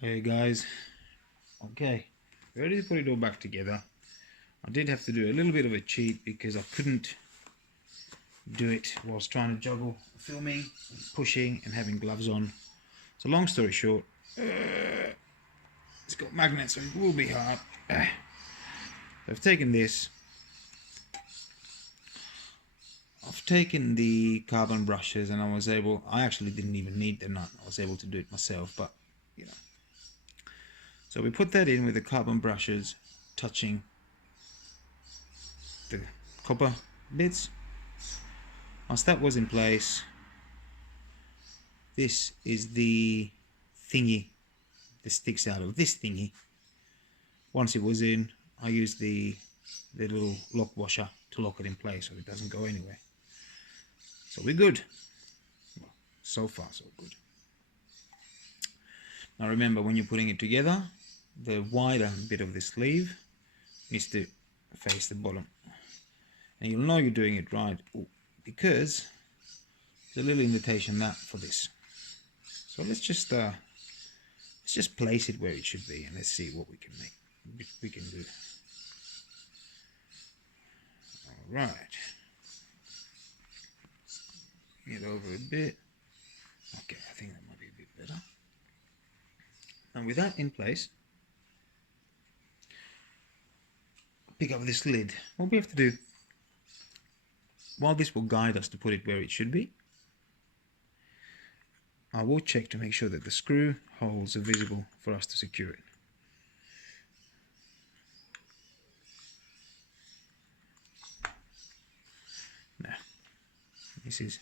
Hey guys, okay, ready to put it all back together. I did have to do a little bit of a cheat because I couldn't do it whilst trying to juggle filming, pushing and having gloves on. So long story short, it's got magnets so it will be hard. I've taken this, I've taken the carbon brushes and I actually didn't even need the nut, I was able to do it myself, but you know. So we put that in with the carbon brushes touching the copper bits. Once that was in place, this is the thingy that sticks out of this thingy. Once it was in, I used the little lock washer to lock it in place so it doesn't go anywhere. So we're good. Well, so far so good. Now remember, when you're putting it together, the wider bit of the sleeve needs to face the bottom. And you'll know you're doing it right because there's a little indentation that for this. So let's just place it where it should be and let's see what we can do. All right. Bring it over a bit. Okay, I think that might be a bit better. And with that in place, pick up this lid. What we have to do, while this will guide us to put it where it should be, I will check to make sure that the screw holes are visible for us to secure it. Now, this is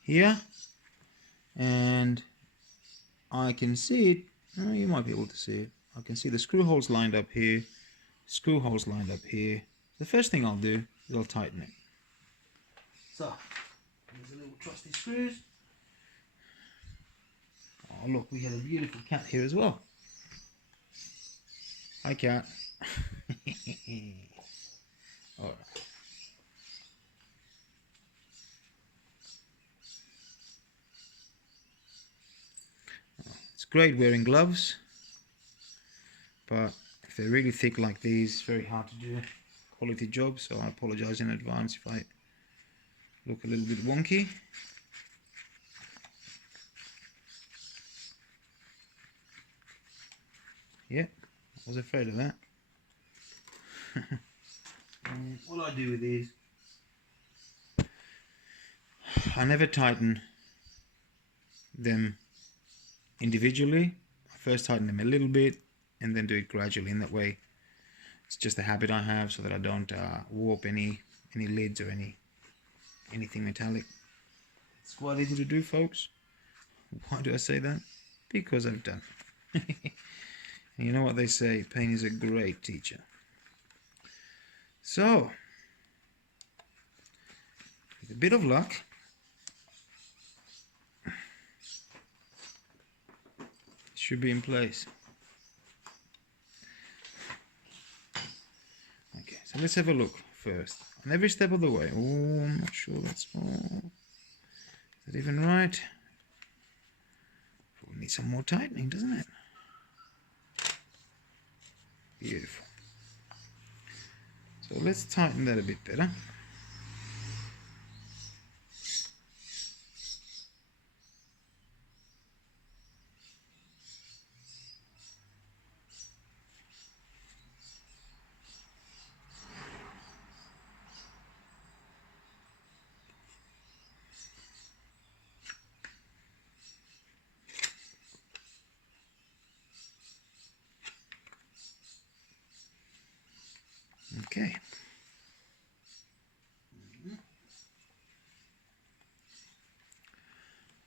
here, and I can see it. Oh, you might be able to see it. I can see the screw holes lined up here, screw holes lined up here. The first thing I'll do is I'll tighten it. So, there's a little trusty screws. Oh look, we have a beautiful cat here as well. Hi cat. Alright. It's great wearing gloves, but if they're really thick like these, it's very hard to do quality job, so I apologize in advance if I look a little bit wonky. Yeah, I was afraid of that. What I do with these, I never tighten them individually. I first tighten them a little bit and then do it gradually. In that way, it's just a habit I have so that I don't warp any lids or anything metallic. It's quite easy to do, folks. Why do I say that? Because I've done it. And you know what they say, pain is a great teacher. So, with a bit of luck, it should be in place. Okay, so let's have a look first. On every step of the way. Oh, I'm not sure that's all. Is that even right? Probably need some more tightening, doesn't it? Beautiful. So let's tighten that a bit better. Okay.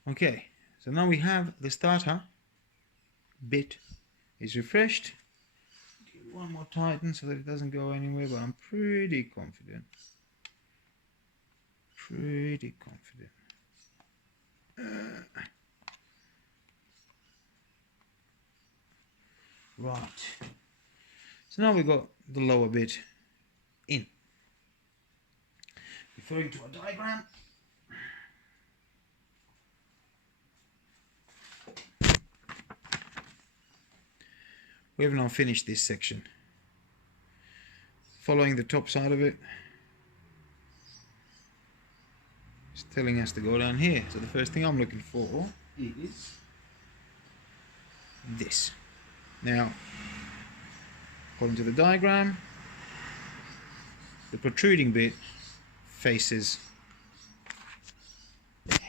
Okay, so now we have the starter bit is refreshed. Do one more tighten so that it doesn't go anywhere, but I'm pretty confident. Right. So now we've got the lower bit in. Referring to a diagram. We have now finished this section. Following the top side of it, it's telling us to go down here. So the first thing I'm looking for is this. Now, according to the diagram, the protruding bit faces there.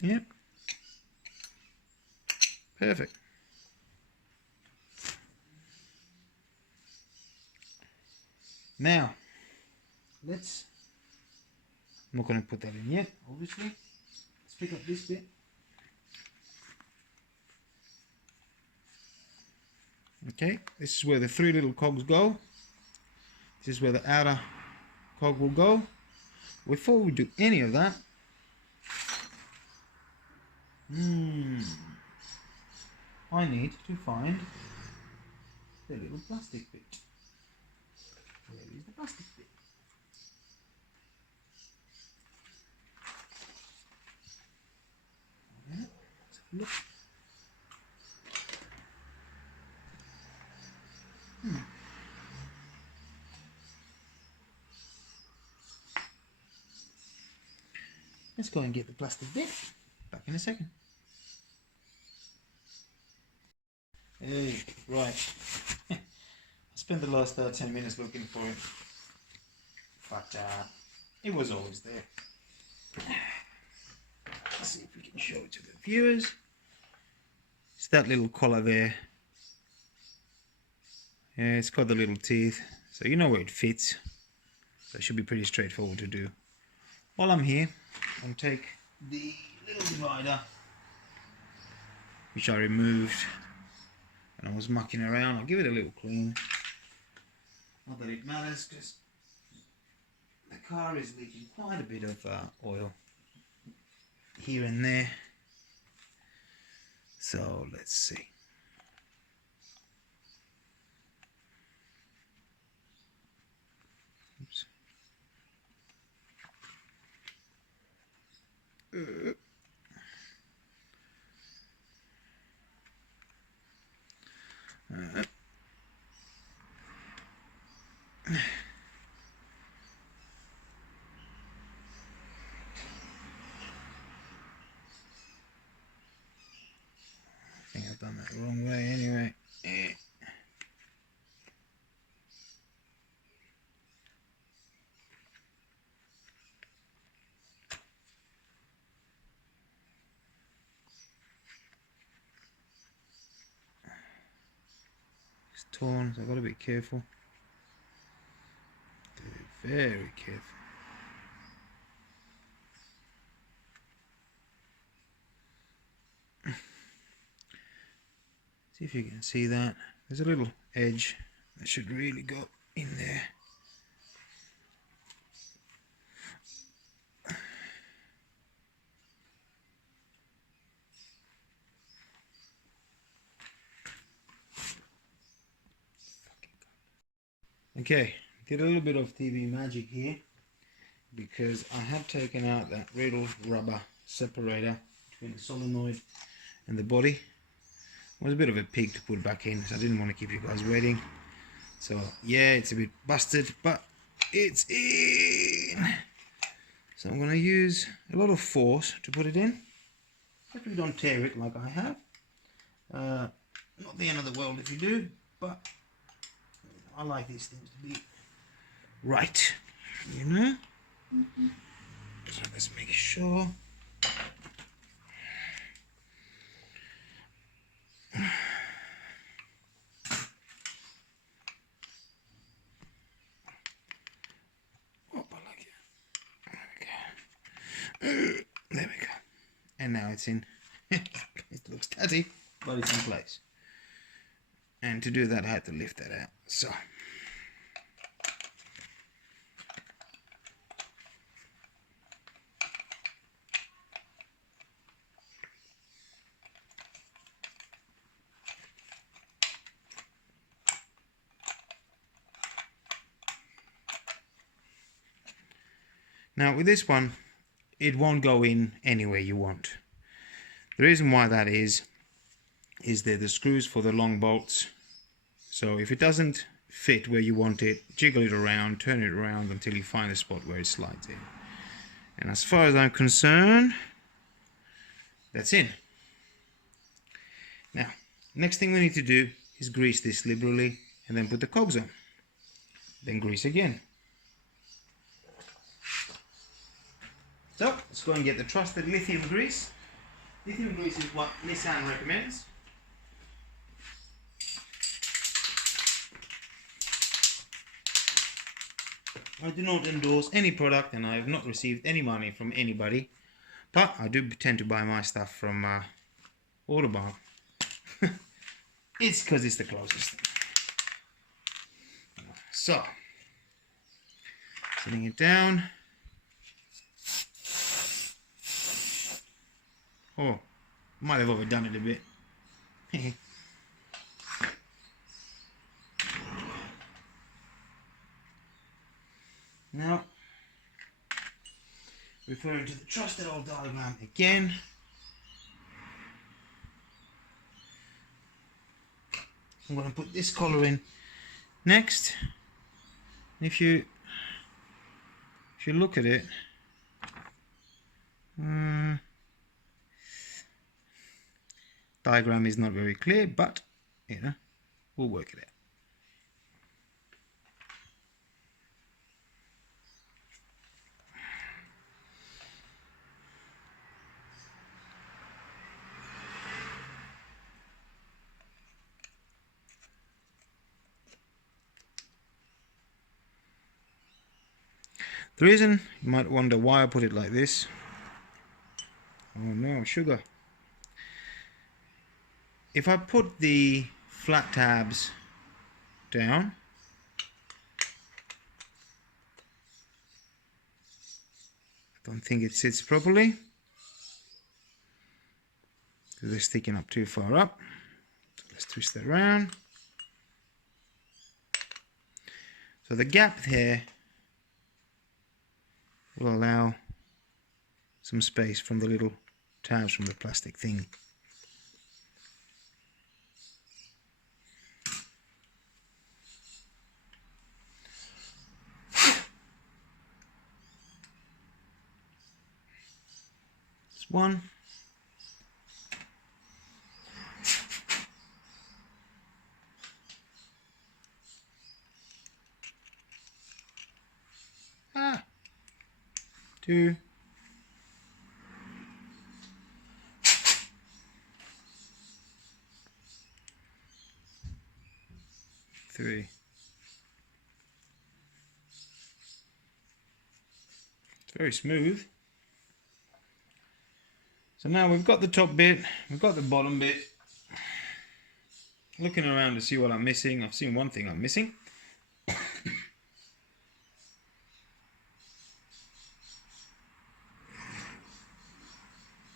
Yep. Perfect. Now, I'm not going to put that in yet, obviously. Let's pick up this bit. Okay, this is where the 3 little cogs go. This is where the outer cog will go. Before we do any of that, I need to find the little plastic bit. Where is the plastic bit? Yeah, let's have a look. Let's go and get the plastic bit. Back in a second. Hey, right. I spent the last 10 minutes looking for it, but it was always there. Let's see if we can show it to the viewers. It's that little collar there. Yeah, it's got the little teeth, so you know where it fits. So it should be pretty straightforward to do. While I'm here, I'll take the little divider, which I removed and I was mucking around. I'll give it a little clean. Not that it matters, because the car is leaking quite a bit of oil here and there. So let's see. Oops. I think I've done that the wrong way anyway. It's torn, so I've got to be careful. Very careful. See if you can see that. There's a little edge that should really go in there. Okay, did a little bit of TV magic here, because I have taken out that little rubber separator between the solenoid and the body. It was a bit of a pig to put back in, so I didn't want to keep you guys waiting. So yeah, it's a bit busted, but it's in. So I'm going to use a lot of force to put it in. Hopefully don't tear it like I have. Not the end of the world if you do, but I like these things to be right, you know. So let's make sure. There we go. And now it's in. It looks tatty, but it's in place. And to do that, I had to lift that out. So. Now with this one, it won't go in anywhere you want. The reason why that is they're the screws for the long bolts. So if it doesn't fit where you want it, jiggle it around, turn it around until you find a spot where it slides in. And as far as I'm concerned, that's in. Now, next thing we need to do is grease this liberally and then put the cogs on. Then grease again. So, let's go and get the trusted lithium grease. Lithium grease is what Nissan recommends. I do not endorse any product and I have not received any money from anybody, but I do tend to buy my stuff from Autobahn. It's because it's the closest. So, setting it down. Oh, might have overdone it a bit. Now, referring to the trusted old diagram again. I'm going to put this collar in next. If you look at it, diagram is not very clear, but you know, we'll work it out. The reason, you might wonder why I put it like this. Oh no, sugar. If I put the flat tabs down, I don't think it sits properly because they're sticking up too far up. So let's twist that around. So the gap here will allow some space from the little tabs from the plastic thing. That's one. Two. Three. It's very smooth. So now we've got the top bit, we've got the bottom bit. Looking around to see what I'm missing. I've seen one thing I'm missing.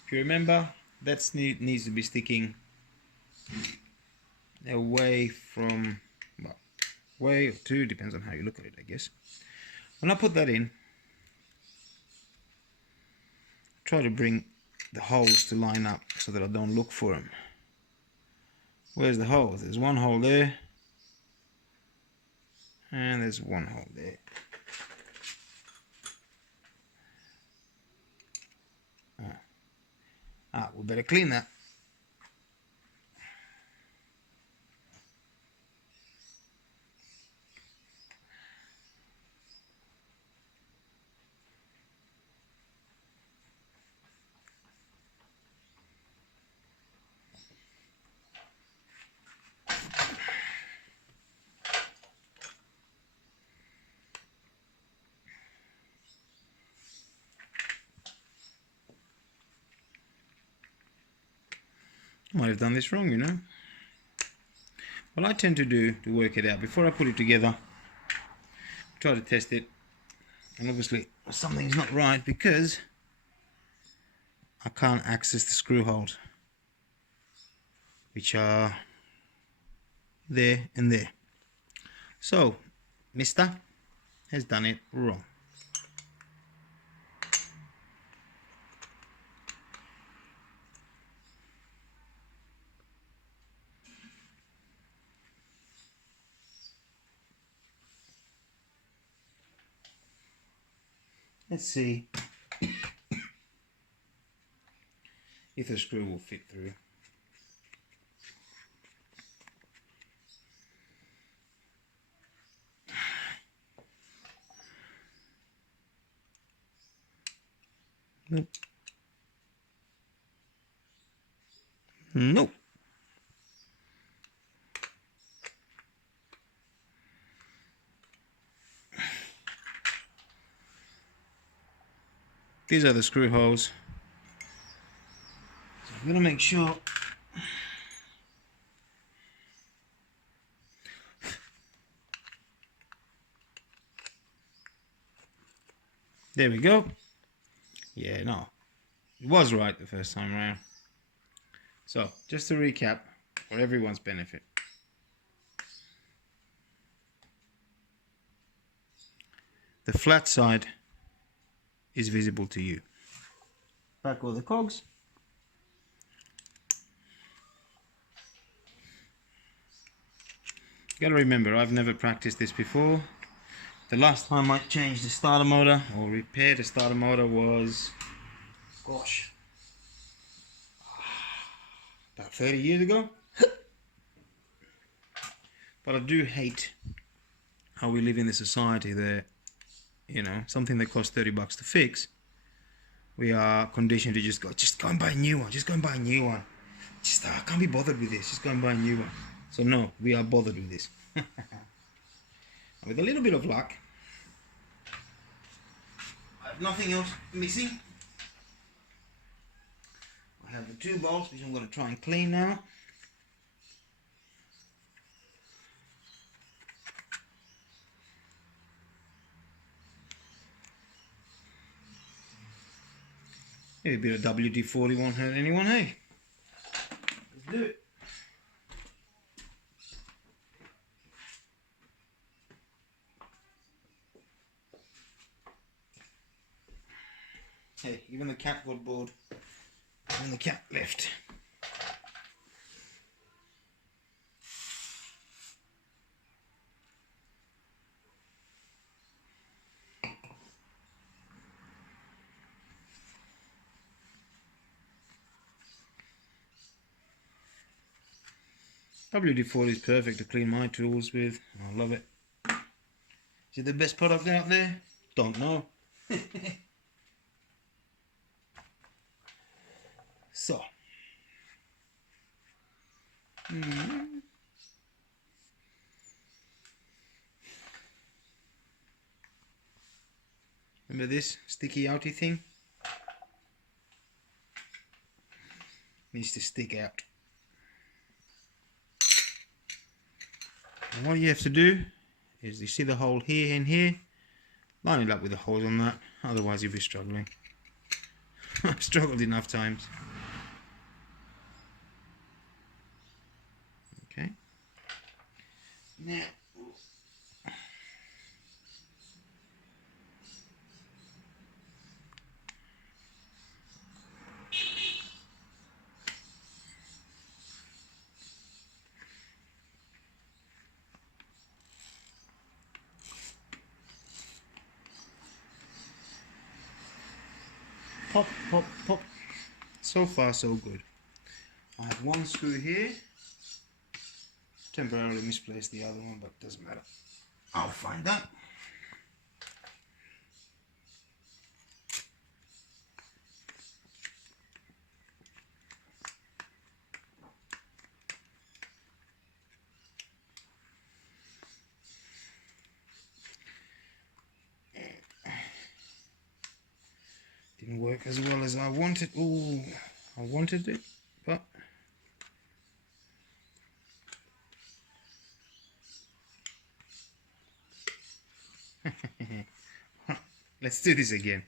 If you remember, that needs to be sticking away from, well, way or two, depends on how you look at it, I guess. When I put that in, try to bring the holes to line up so that I don't look for them. Where's the hole? There's one hole there, and there's one hole there. We better clean that. Might have done this wrong, you know. What I tend to do to work it out, before I put it together, try to test it, and obviously something's not right because I can't access the screw holes, which are there and there. So, Mister has done it wrong. Let's see if the screw will fit through. Nope. Nope. These are the screw holes. So I'm gonna make sure there we go. Yeah, no, it was right the first time around. So just to recap for everyone's benefit, the flat side is visible to you. Back all the cogs. Gotta remember, I've never practiced this before. The last time I changed the starter motor or repaired the starter motor was, gosh, about 30 years ago. But I do hate how we live in this society that, you know, something that costs $30 to fix, we are conditioned to just go and buy a new one, just go and buy a new one. Just, I can't be bothered with this, just go and buy a new one. So no, we are bothered with this. With a little bit of luck, I have nothing else missing. I have the 2 bolts, which I'm going to try and clean now. Maybe a bit of WD-40 won't hurt anyone, hey? Let's do it. Hey, even the cat got bored. Even the cat left. WD-40 is perfect to clean my tools with. I love it. Is it the best product out there? Don't know. So. Remember this sticky outy thing? Needs to stick out. And what you have to do is, you see the hole here and here? Line it up with the holes on that, otherwise you'll be struggling. I've struggled enough times. Okay. Now, pop, pop, pop. So far so good. I have one screw here. Temporarily misplaced the other one, but doesn't matter. I'll find that. Didn't work as well as I wanted. Ooh, I wanted it, but let's do this again.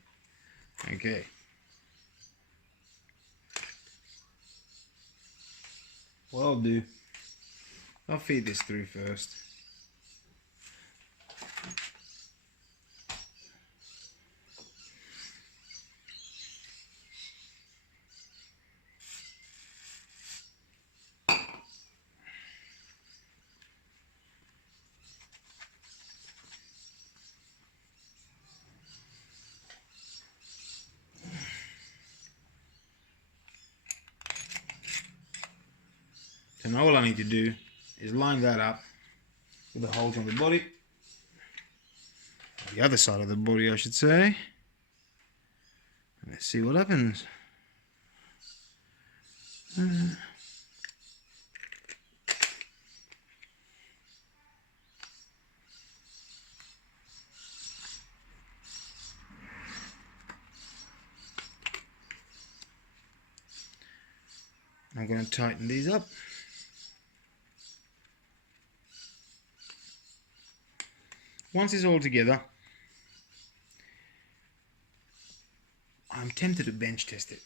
Okay. What I'll do, I'll feed this through first. And all I need to do is line that up with the holes on the body, the other side of the body I should say. Let's see what happens. I'm going to tighten these up. Once it's all together, I'm tempted to bench test it.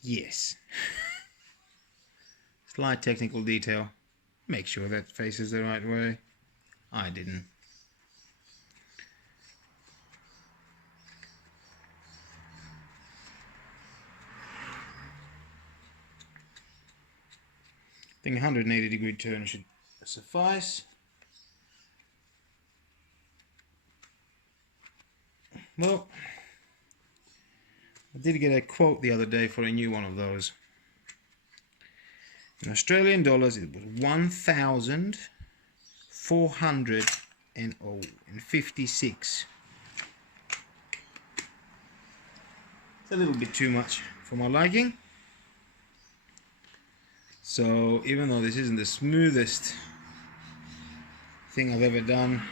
Yes. Slight technical detail. Make sure that faces the right way. I didn't. I think 180-degree turn should suffice. Well, I did get a quote the other day for a new one of those. In Australian dollars, it was 1,456. It's a little bit too much for my liking. So even though this isn't the smoothest thing I've ever done,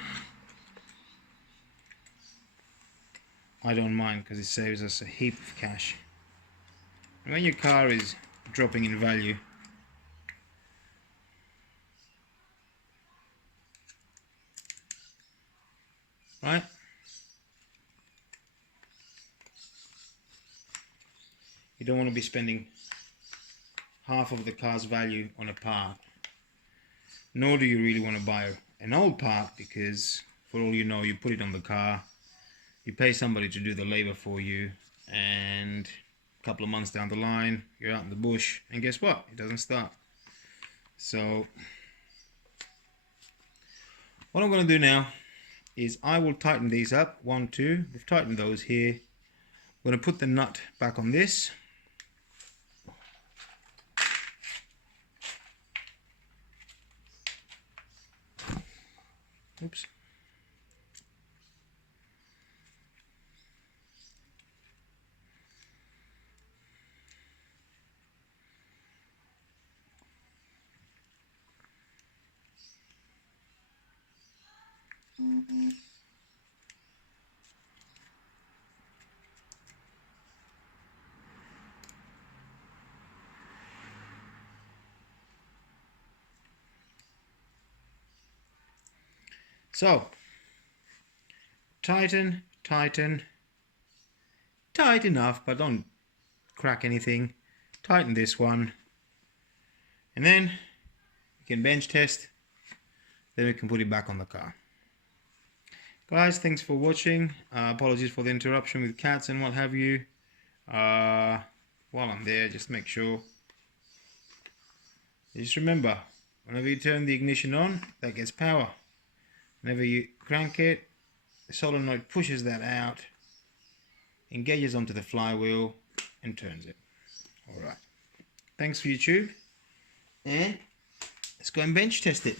I don't mind because it saves us a heap of cash. And when your car is dropping in value, right? You don't want to be spending half of the car's value on a part. Nor do you really want to buy an old part because, for all you know, you put it on the car, you pay somebody to do the labor for you, and a couple of months down the line, you're out in the bush, and guess what? It doesn't start. So, what I'm going to do now is I will tighten these up. 1, 2. We've tightened those here. I'm going to put the nut back on this. Oops. So, tighten, tighten, tight enough, but don't crack anything. Tighten this one, and then we can bench test, then we can put it back on the car. Guys, thanks for watching. Apologies for the interruption with cats and what have you. While I'm there, just make sure. Just remember, whenever you turn the ignition on, that gets power. Whenever you crank it, the solenoid pushes that out, engages onto the flywheel, and turns it. Alright. Thanks for YouTube. And let's go and bench test it.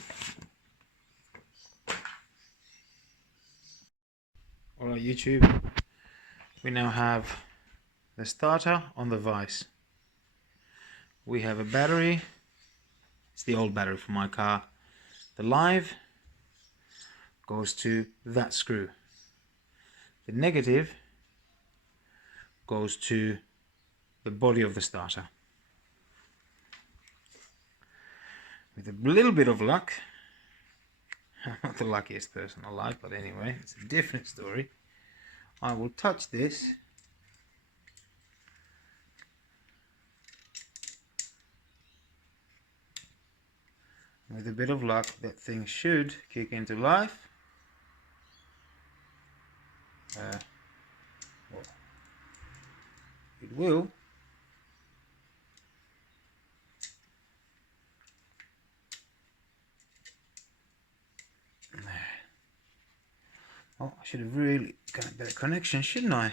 Alright YouTube, we now have the starter on the vise. We have a battery. It's the old battery from my car. The live goes to that screw. The negative goes to the body of the starter. With a little bit of luck, I'm not the luckiest person alive, but anyway, it's a different story. I will touch this with a bit of luck. That thing should kick into life. Well, it will. Oh, I should have really got a better connection, shouldn't I?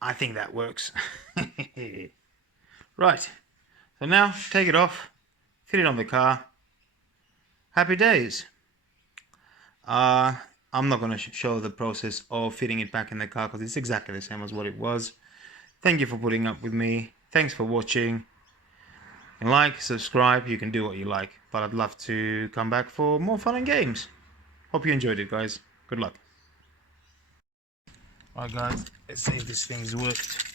I think that works. Right, so now take it off, fit it on the car. Happy days. I'm not going to show the process of fitting it back in the car because it's exactly the same as what it was. Thank you for putting up with me. Thanks for watching. And like, subscribe, you can do what you like. But I'd love to come back for more fun and games. Hope you enjoyed it, guys. Good luck. Alright guys, let's see if this thing's worked.